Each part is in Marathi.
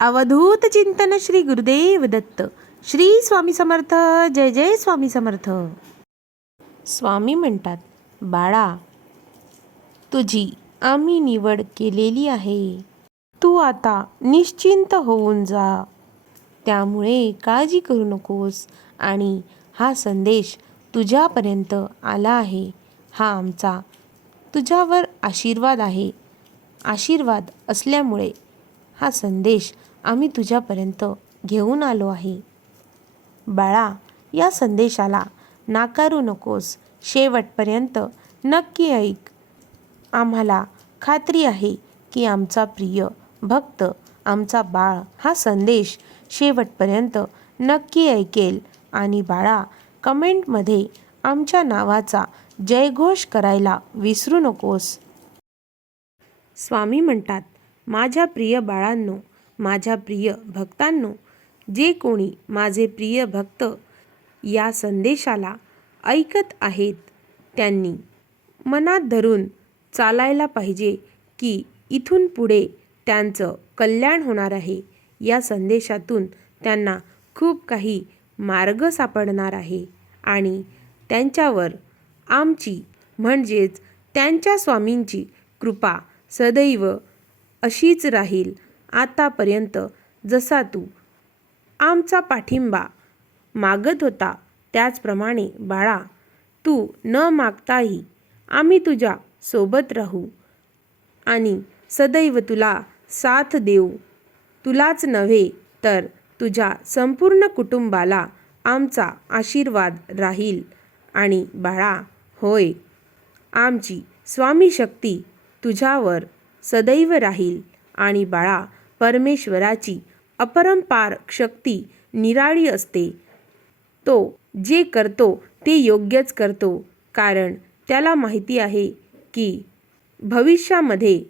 अवधूत चिंतन श्री गुरुदेव दत्त. श्री स्वामी समर्थ. जय जय स्वामी समर्थ. स्वामी म्हणतात, बाळा, तुझी आम्ही निवड केलेली आहे. तू आता निश्चिंत होऊन जा. त्यामुळे काळजी करू नकोस. आणि हा संदेश तुझ्यापर्यंत आला आहे. हा आमचा तुझ्यावर आशीर्वाद आहे. आशीर्वाद असल्यामुळे हा संदेश आम्ही तुझ्यापर्यंत घेऊन आलो आहे. बाळा, या संदेशाला नाकारू नकोस. शेवटपर्यंत नक्की ऐक. आम्हाला खात्री आहे की आमचा प्रिय भक्त, आमचा बाळ हा संदेश शेवटपर्यंत नक्की ऐकेल. आणि बाळा, कमेंटमध्ये आमच्या नावाचा जयघोष करायला विसरू नकोस. स्वामी म्हणतात, माझ्या प्रिय बाळांनो, माझ्या प्रिय भक्तांनो, जे कोणी माझे प्रिय भक्त या संदेशाला ऐकत आहेत त्यांनी मनात धरून चालायला पाहिजे की इथून पुढे त्यांचं कल्याण होणार आहे. या संदेशातून त्यांना खूप काही मार्ग सापडणार आहे आणि त्यांच्यावर आमची म्हणजेच त्यांच्या स्वामींची कृपा सदैव अशीच राहील. आतापर्यंत जसा तू आमचा पाठिंबा मागत होता त्याचप्रमाणे बाळा, तू न मागताही आम्ही तुझ्या सोबत राहू आणि सदैव तुला साथ देऊ. तुलाच नव्हे तर तुझ्या संपूर्ण कुटुंबाला आमचा आशीर्वाद राहील. आणि बाळा, होय, आमची स्वामी शक्ती तुझ्यावर सदैव राहील. आणि बाळा, परमेश्वराची अपरंपार शक्ती निराळी असते. तो जे करतो ते योग्यच करतो, कारण त्याला माहिती आहे की भविष्यामध्ये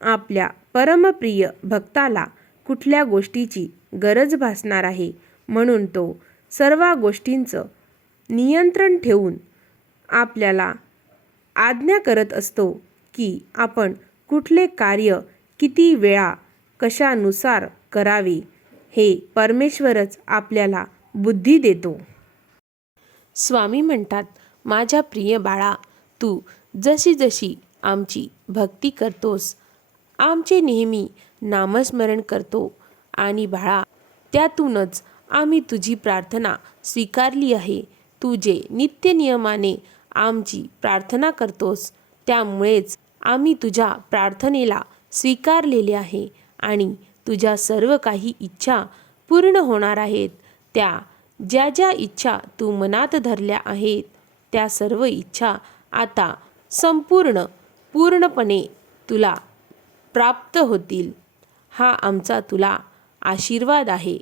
आपल्या परमप्रिय भक्ताला कुठल्या गोष्टीची गरज भासणार आहे. म्हणून तो सर्व गोष्टींचं नियंत्रण ठेवून आपल्याला आज्ञा करत असतो की आपण कुठले कार्य किती वेळा कशानुसार करावे. हे परमेश्वरच आपल्याला बुद्धी देतो. स्वामी म्हणतात, माझ्या प्रिय बाळा, तू जशी जशी आमची भक्ती करतोस, आमचे नेहमी नामस्मरण करतो आणि बाळा, त्यातूनच आम्ही तुझी प्रार्थना स्वीकारली आहे. तू जे नित्यनियमाने आमची प्रार्थना करतोस त्यामुळेच आम्ही तुझ्या प्रार्थनेला स्वीकारलेले आहे आणि तुझ्या सर्व काही इच्छा पूर्ण होणार आहेत. त्या ज्या ज्या इच्छा तू मनात धरल्या आहेत त्या सर्व इच्छा आता पूर्णपणे तुला प्राप्त होतील. हा आमचा तुला आशीर्वाद आहे.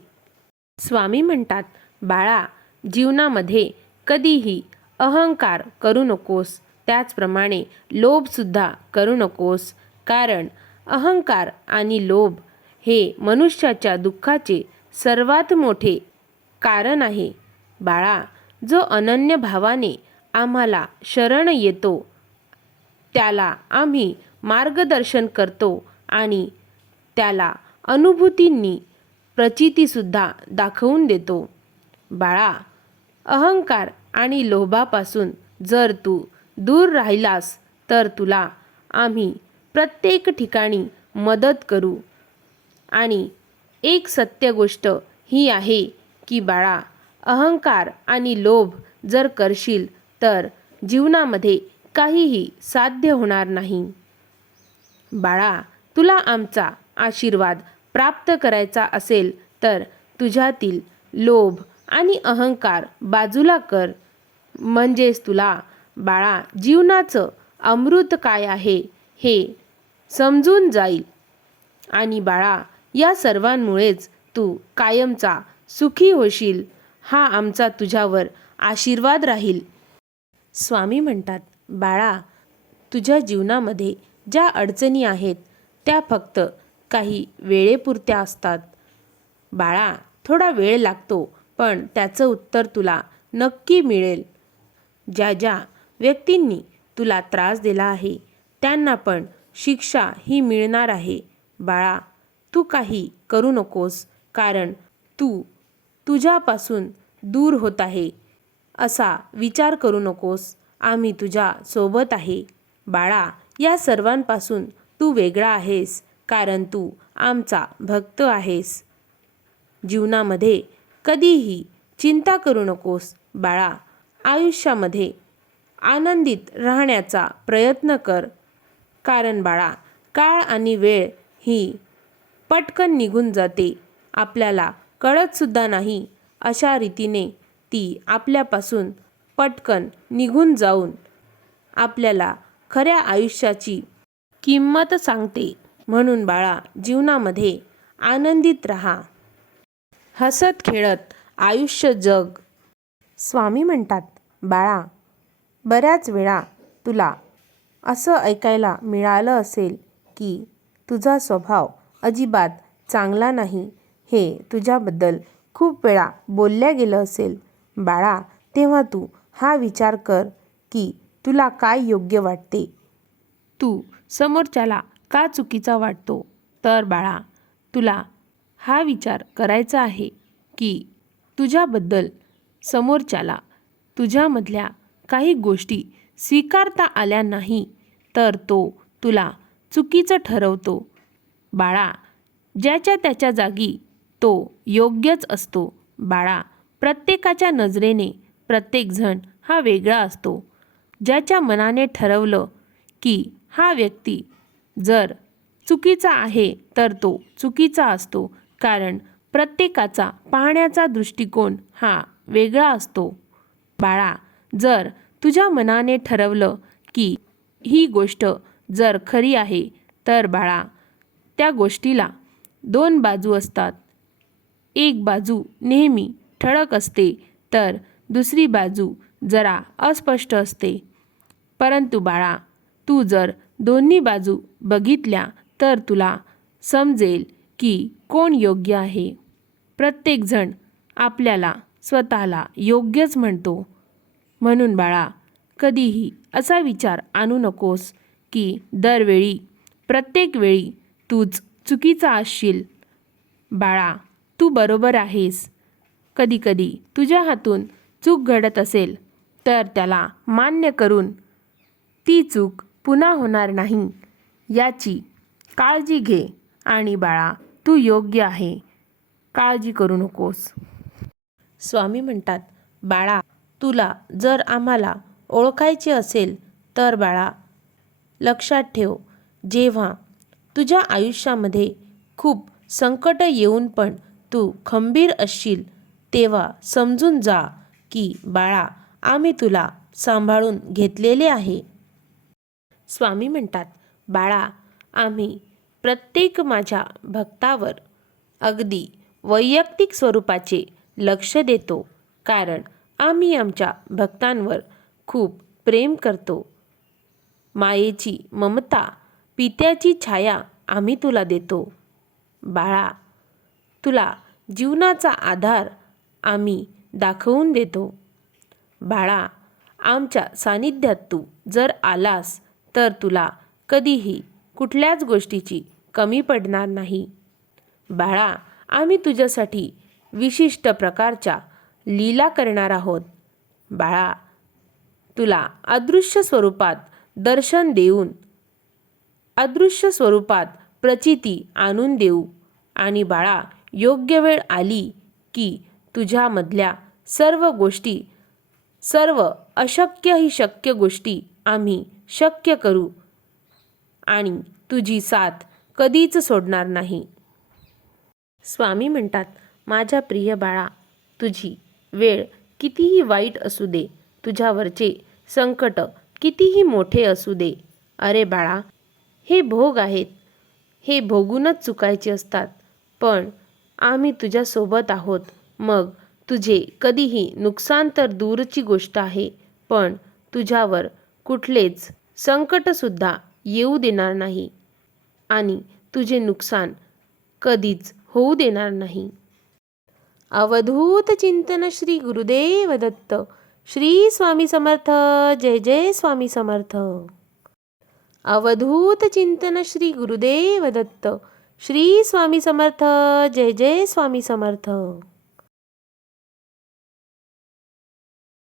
स्वामी म्हणतात, बाळा, जीवनामध्ये कधीही अहंकार करू नकोस. त्याचप्रमाणे लोभसुद्धा करू नकोस, कारण अहंकार आणि लोभ हे मनुष्याच्या दुःखाचे सर्वात मोठे कारण आहे. बाळा, जो अनन्य भावाने आम्हाला शरण येतो त्याला आम्ही मार्गदर्शन करतो आणि त्याला अनुभूतींनी प्रचितीसुद्धा दाखवून देतो. बाळा, अहंकार आणि लोभापासून जर तू दूर राहिलास तर तुला आम्ही प्रत्येक ठिकाणी मदत करू. आणि एक सत्य गोष्ट ही आहे की बाळा, अहंकार आणि लोभ जर करशील तर जीवनामध्ये काहीही साध्य होणार नाही. बाळा, तुला आमचा आशीर्वाद प्राप्त करायचा असेल तर तुझ्यातील लोभ आणि अहंकार बाजूला कर. म्हणजेच तुला बाळा जीवनाचं अमृत काय आहे हे समजून जाईल. आणि बाळा, या सर्वांमुळेच तू कायमचा सुखी होशील. हा आमचा तुझ्यावर आशीर्वाद राहील. स्वामी म्हणतात, बाळा, तुझ्या जीवनामध्ये ज्या अडचणी आहेत त्या फक्त काही वेळेपुरत्या असतात. बाळा, थोडा वेळ लागतो पण त्याचं उत्तर तुला नक्की मिळेल. ज्या ज्या व्यक्तींनी तुला त्रास दिला आहे त्यांना पण शिक्षा ही मिळणार आहे. बाळा, तू काही करू नकोस, कारण तू तुझ्यापासून दूर होत आहे असा विचार करू नकोस. आम्ही तुझ्या सोबत आहे. बाळा, या सर्वांपासून तू वेगळा आहेस, कारण तू आमचा भक्त आहेस. जीवनामध्ये कधीही चिंता करू नकोस बाळा. आयुष्यामध्ये आनंदित राहण्याचा प्रयत्न कर, कारण बाळा, काळ आणि वेळ ही पटकन निघून जाते. आपल्याला कळतसुद्धा नाही अशा रीतीने ती आपल्यापासून पटकन निघून जाऊन आपल्याला खऱ्या आयुष्याची किंमत सांगते. म्हणून बाळा, जीवनामध्ये आनंदित राहा, हसत खेळत आयुष्य जग. स्वामी म्हणतात, बाळा, बऱ्याच वेळा तुला असं ऐकायला मिळालं असेल की तुझा स्वभाव अजिबात चांगला नाही. हे तुझ्याबद्दल खूप वेळा बोलल्या गेलं असेल. बाळा, तेव्हा तू हा विचार कर की तुला काय योग्य वाटते. तू समोरच्याला का चुकीचा वाटतो. तर बाळा, तुला हा विचार करायचा आहे की तुझ्याबद्दल समोरच्याला तुझ्यामधल्या काही गोष्टी स्वीकारता आल्या नाही तर तो तुला चुकीचं ठरवतो. बाळा, ज्याच्या त्याच्या जागी तो योग्यच असतो. बाळा, प्रत्येकाच्या नजरेने प्रत्येकजण हा वेगळा असतो. ज्याच्या मनाने ठरवलं की हा व्यक्ती जर चुकीचा आहे तर तो चुकीचा असतो, कारण प्रत्येकाचा पाहण्याचा दृष्टिकोन हा वेगळा असतो. बाळा, जर तुझ्या मनाने ठरवलं की ही गोष्ट जर खरी आहे तर बाळा, त्या गोष्टीला दोन बाजू असतात. एक बाजू नेहमी ठळक असते तर दुसरी बाजू जरा अस्पष्ट असते. परंतु बाळा, तू जर दोन्ही बाजू बघितल्या तर तुला समजेल की कोण योग्य आहे. प्रत्येकजण आपल्याला स्वतःला योग्यच म्हणतो. म्हणून बाळा, कधीही असा विचार आणू नकोस की दरवेळी प्रत्येक वेळी तूच चुकीचा असशील. बाळा, तू बरोबर आहेस. कधीकधी तुझ्या हातून चूक घडत असेल तर त्याला मान्य करून ती चूक पुन्हा होणार नाही याची काळजी घे. आणि बाळा, तू योग्य आहे, काळजी करू नकोस. स्वामी म्हणतात, बाळा, तुला जर आम्हाला ओळखायचे असेल तर बाळा, लक्षात ठेव, जेव्हा तुझ्या आयुष्यामध्ये खूप संकट येऊन पण तू खंबीर असशील तेव्हा समजून जा की बाळा, आम्ही तुला सांभाळून घेतलेले आहे. स्वामी म्हणतात, बाळा, आम्ही प्रत्येक माझ्या भक्तावर अगदी वैयक्तिक स्वरूपाचे लक्ष देतो, कारण आम्ही आमच्या भक्तांवर खूप प्रेम करतो. मायेची ममता, पित्याची छाया आम्ही तुला देतो. बाळा, तुला जीवनाचा आधार आम्ही दाखवून देतो. बाळा, आमच्या सानिध्यात तू जर आलास तर तुला कधीही कुठल्याच गोष्टीची कमी पडणार नाही. बाळा, आम्ही तुझ्यासाठी विशिष्ट प्रकारच्या लीला करणार आहोत. बाळा, तुला अदृश्य स्वरूपात दर्शन देऊन अदृश्य स्वरूपात प्रचिती आणून देऊ. आणि बाळा, योग्य वेळ आली की तुझ्यामधल्या सर्व गोष्टी, सर्व अशक्य ही शक्य गोष्टी आम्ही शक्य करू आणि तुझी साथ कधीच सोडणार नाही. स्वामी म्हणतात, माझ्या प्रिय बाळा, तुझी वेळ कितीही वाईट असू दे, तुझ्यावरचे संकट कितीही मोठे असू दे, अरे बाळा, हे भोग आहेत, हे भोगूनच चुकायचे असतात. पण आम्ही तुझ्यासोबत आहोत. मग तुझे कधीही नुकसान तर दूरची गोष्ट आहे, पण तुझ्यावर कुठलेच संकटसुद्धा येऊ देणार नाही आणि तुझे नुकसान कधीच होऊ देणार नाही. अवधूत चिंतन श्री गुरुदेव दत्त. श्री स्वामी समर्थ. जय जय स्वामी समर्थ. अवधूत चिंतन श्री गुरुदेव दत्त. श्री स्वामी समर्थ. जय जय स्वामी समर्थ.